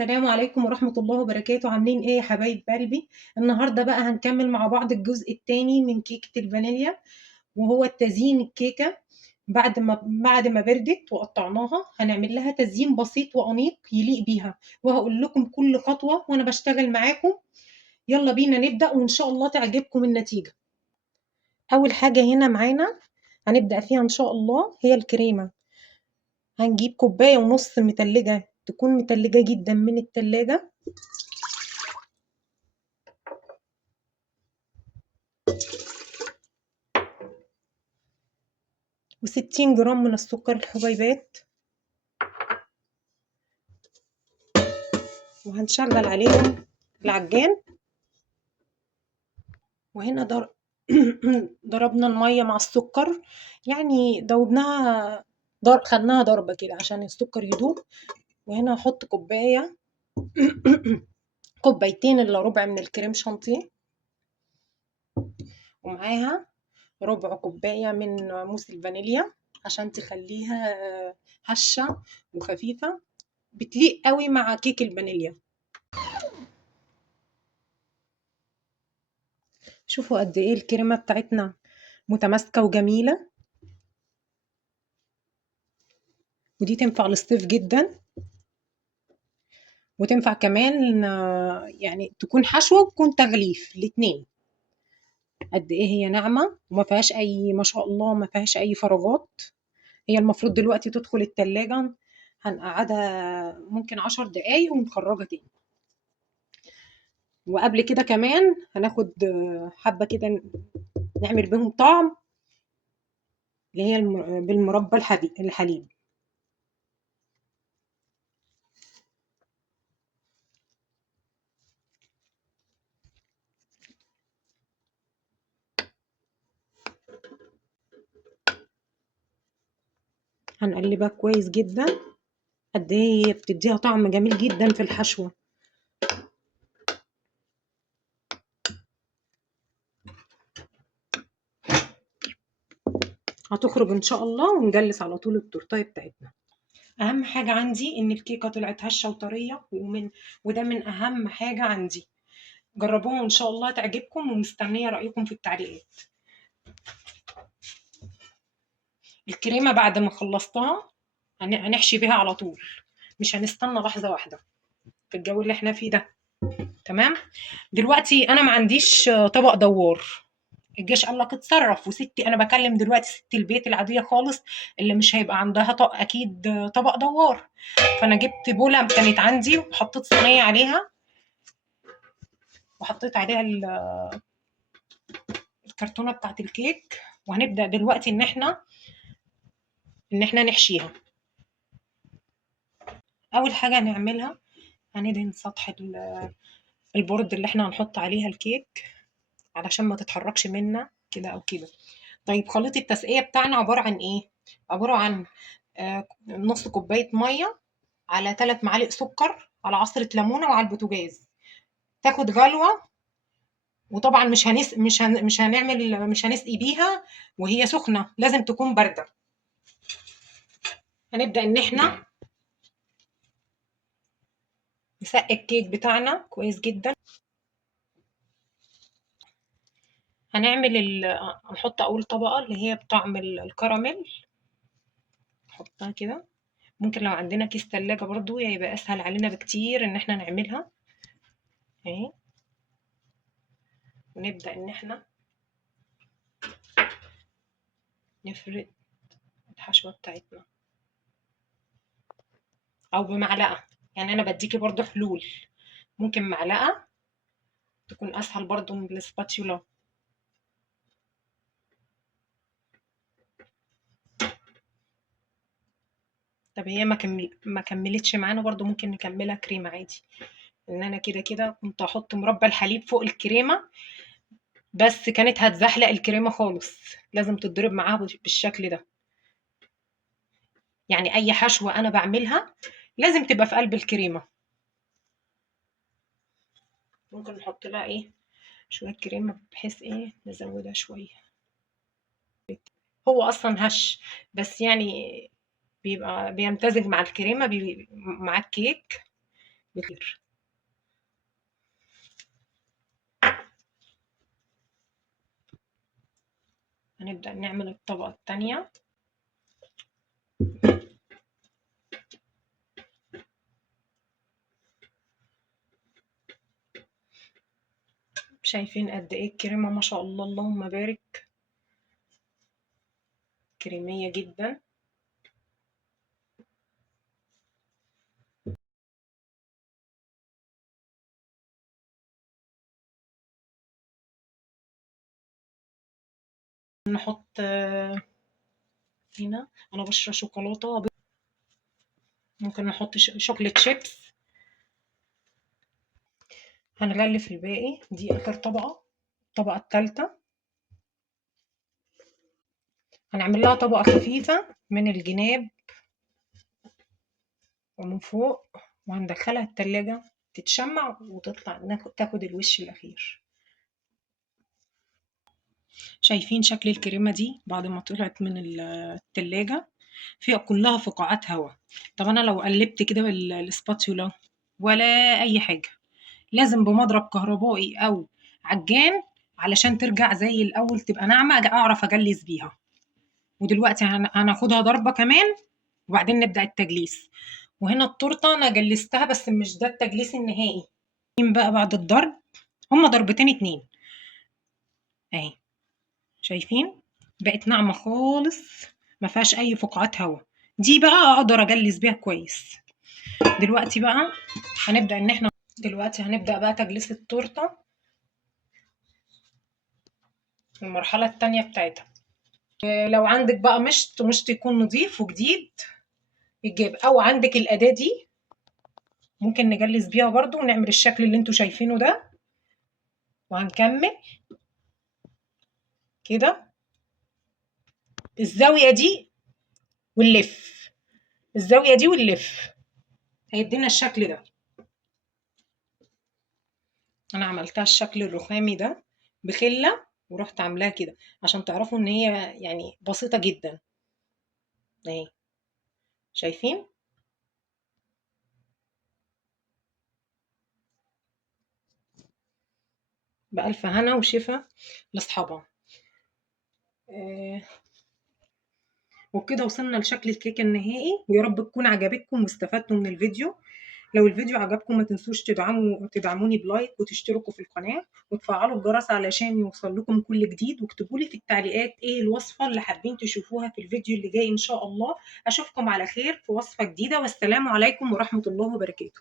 السلام عليكم ورحمة الله وبركاته. عاملين ايه يا حبايب قلبي؟ النهارده بقى هنكمل مع بعض الجزء الثاني من كيكة الفانيليا، وهو تزيين الكيكة. بعد ما بردت وقطعناها هنعمل لها تزيين بسيط وأنيق يليق بيها، وهقول لكم كل خطوة وانا بشتغل معاكم. يلا بينا نبدأ وان شاء الله تعجبكم النتيجة. اول حاجة هنا معانا هنبدأ فيها ان شاء الله هي الكريمة. هنجيب كوباية ونص متلجة، تكون متلجة جدا من التلاجة، و60 جرام من السكر الحبيبات، وهنشغل عليهم العجان. وهنا ضربنا المية مع السكر، يعني دوبناها، خدناها ضربة كده عشان السكر يدوب. وهنا هحط كوباية كوبايتين الا ربع من الكريم شانتيه، ومعاها ربع كوباية من موس الفانيليا عشان تخليها هشة وخفيفة، بتليق قوي مع كيك الفانيليا. شوفوا قد ايه الكريمة بتاعتنا متماسكة وجميلة، ودي تنفع للصيف جدا، وتنفع كمان يعني تكون حشوة وتكون تغليف الاتنين. قد ايه هي ناعمة وما فيهاش اي، ما شاء الله، ما فيهاش اي فراغات. هي المفروض دلوقتي تدخل التلاجة، هنقعدها ممكن 10 دقايق ونخرجها تاني. وقبل كده كمان هناخد حبة كده نعمل بيهم طعم، اللي هي بالمربى الحليب. هنقلبها كويس جدا. قد ايه هي بتديها طعم جميل جدا في الحشوة. هتخرج ان شاء الله، ونجلس على طول التورتايه بتاعتنا. اهم حاجه عندي ان الكيكه طلعت هشه وطريه، وده من اهم حاجه عندي. جربوها وان شاء الله تعجبكم، ومستنيه رايكم في التعليقات. الكريمه بعد ما خلصتها هنحشي بيها على طول، مش هنستنى لحظه واحده في الجو اللي احنا فيه ده. تمام. دلوقتي انا ما عنديش طبق دوار. الجيش قال لك اتصرف، وستي انا بكلم دلوقتي ست البيت العاديه خالص، اللي مش هيبقى عندها اكيد طبق دوار. فانا جبت بوله كانت عندي وحطيت صينيه عليها، وحطيت عليها الكرتونه بتاعت الكيك. وهنبدا دلوقتي ان احنا نحشيها. اول حاجه هنعملها هندهن سطح البورد اللي احنا هنحط عليها الكيك، علشان ما تتحركش منا كده او كده. طيب، خليط التسقيه بتاعنا عباره عن ايه؟ عباره عن نص كوبايه ميه، على 3 معالق سكر، على عصره ليمونه، وعلى البوتاجاز تاخد غلوه. وطبعا مش هنسقي بيها وهي سخنه، لازم تكون بارده. هنبدا ان احنا نسقي الكيك بتاعنا كويس جدا. هنحط اول طبقه اللي هي بطعم الكراميل، نحطها كده. ممكن لو عندنا كيس تلاجة برضو يبقى اسهل علينا بكتير ان احنا نعملها اهي. ونبدا ان احنا نفرد الحشوه بتاعتنا، او بمعلقه. يعني انا بديكي برضو حلول، ممكن معلقه تكون اسهل برضو من السباتيولا. طب هي ما كملتش معانا برضو، ممكن نكملها كريمه عادي. ان انا كده كده كنت هحط مربى الحليب فوق الكريمه، بس كانت هتزحلق الكريمه خالص. لازم تتضرب معاها بالشكل ده. يعني اي حشوه انا بعملها لازم تبقى في قلب الكريمه. ممكن نحط لها ايه، شويه كريمه، بحيث ايه نزودها شويه. هو اصلا هش، بس يعني بيبقى بيمتزج مع الكريمه، مع الكيك، بخير. هنبدأ نعمل الطبقة التانية. شايفين قد ايه الكريمة ما شاء الله اللهم بارك، كريمية جدا. نحط هنا انا بشرب شوكولاتة، ممكن نحط شوكليت شيبس. هنغلف الباقي. دي اخر طبقة، الطبقة الثالثة. هنعمل لها طبقة خفيفة من الجناب ومن فوق، وهندخلها التلاجة تتشمع وتطلع تاخد الوش الأخير. شايفين شكل الكريمة دي بعد ما طلعت من التلاجة؟ فيها كلها فقاعات هواء. طب أنا لو قلبت كده بالسباتيولا ولا أي حاجة، لازم بمضرب كهربائي أو عجان علشان ترجع زي الأول، تبقى ناعمة أعرف أجلس بيها. ودلوقتي هناخدها ضربة كمان وبعدين نبدأ التجليس. وهنا التورته انا جلستها بس مش ده التجليس النهائي. بقى بعد الضرب هما ضربتين اتنين اهي، شايفين بقت ناعمه خالص، ما فيهاش اي فقاعات هوا. دي بقى اقدر اجلس بيها كويس. دلوقتي بقى هنبدا بقى تجليس التورته، المرحله التانية بتاعتها. لو عندك بقى مشط يكون نظيف وجديد يتجاب، او عندك الاداه دي ممكن نجلس بيها برضو ونعمل الشكل اللي انتوا شايفينه ده. وهنكمل كده الزاويه دي ونلف، الزاويه دي ونلف، هيدينا الشكل ده. انا عملتها الشكل الرخامي ده بخله ورحت عاملاها كده عشان تعرفوا ان هي يعني بسيطه جدا اهي، شايفين؟ بألف هنا وشفا لاصحابها. وبكده وصلنا لشكل الكيكه النهائي، ويا رب تكون عجبتكم واستفدتوا من الفيديو. لو الفيديو عجبكم ما تنسوش تدعموني بلايك وتشتركوا في القناه وتفعلوا الجرس علشان يوصل لكم كل جديد. واكتبوا لي في التعليقات ايه الوصفه اللي حابين تشوفوها في الفيديو اللي جاي ان شاء الله. اشوفكم على خير في وصفه جديده، والسلام عليكم ورحمه الله وبركاته.